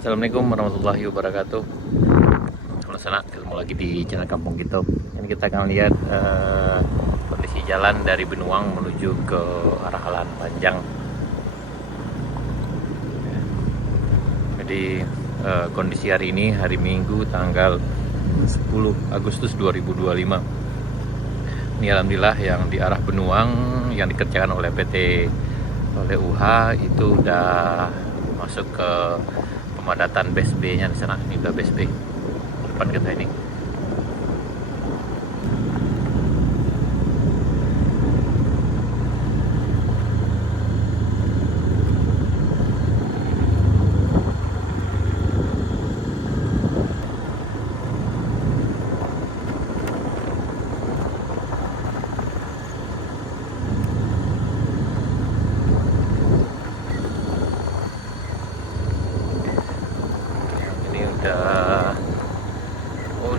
Assalamualaikum warahmatullahi wabarakatuh. Halo sana, ketemu lagi di channel Kampung Kita. Ini kita akan lihat kondisi jalan dari Benuang menuju ke arah Halan Panjang. Jadi kondisi hari ini hari Minggu tanggal 10 Agustus 2025. Ini alhamdulillah yang di arah Benuang yang dikerjakan oleh UH itu udah masuk ke pemadatan BSB nya di sana. Ini udah BSB depan kita ini.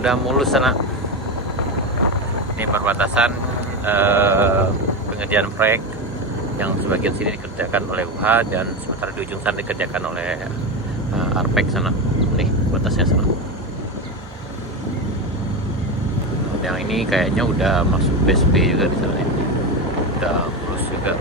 Udah mulus sana. Ini perbatasan pengerjaan proyek yang sebagian sini dikerjakan oleh UH dan sementara di ujung sana dikerjakan oleh Arpek sana. Nih batasnya sana. Yang ini kayaknya udah masuk BSB juga di sana. Udah mulus juga.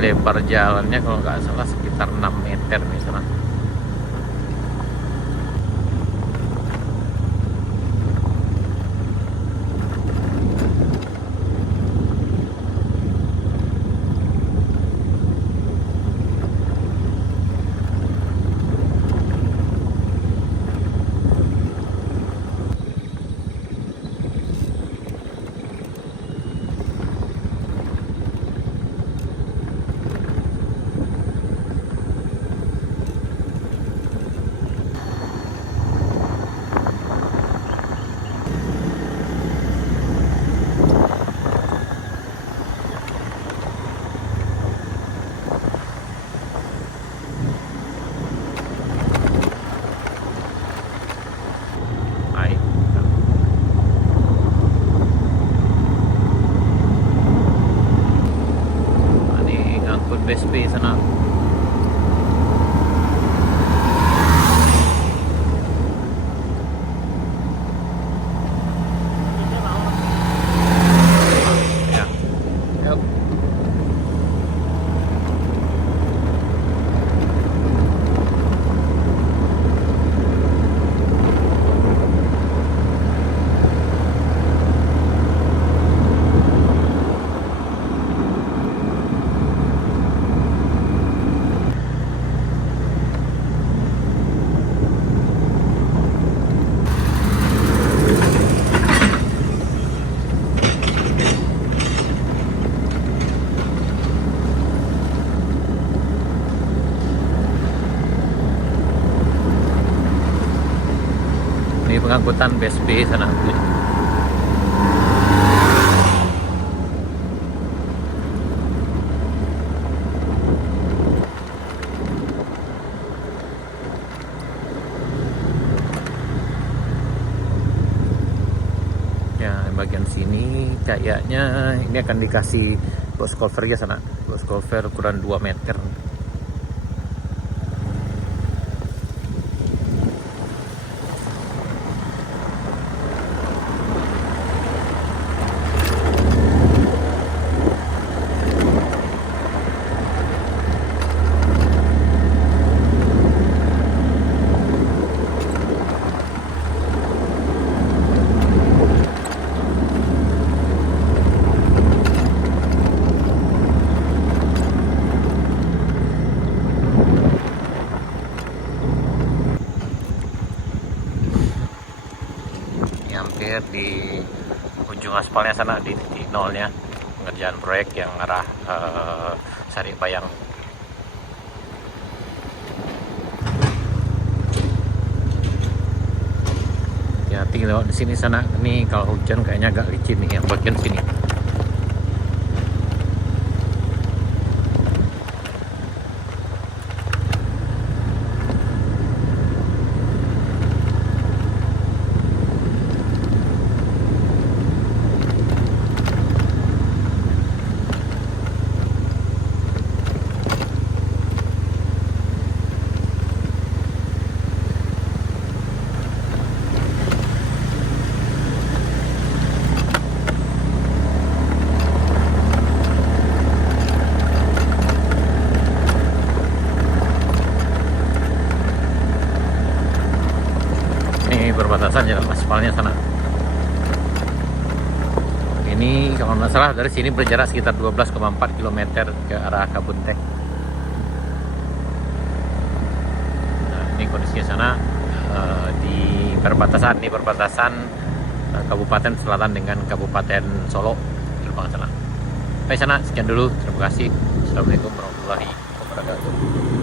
Lebar jalannya kalau nggak salah sekitar 6 meter misalnya. BSB sana. Ya. Yuk. Ini pengangkutan BSB sana. Ya, bagian sini kayaknya ini akan dikasih box cover ya sana. Box cover ukuran 2 meter. Hampir di ujung aspalnya sana di titik nolnya pengerjaan proyek yang arah Sari Bayang. Hati-hati lewat di sini sana. Ini kalau hujan kayaknya agak licin nih yang bagian sini. perbatasan jalan aspalnya sana. Ini kalau nggak salah dari sini berjarak sekitar 12,4 km ke arah Kabuntek. Nah, ini kondisinya sana di perbatasan, Kabupaten Selatan dengan Kabupaten Solo, terbang sana. Baik sana, sekian dulu. Terima kasih. Assalamualaikum warahmatullahi wabarakatuh.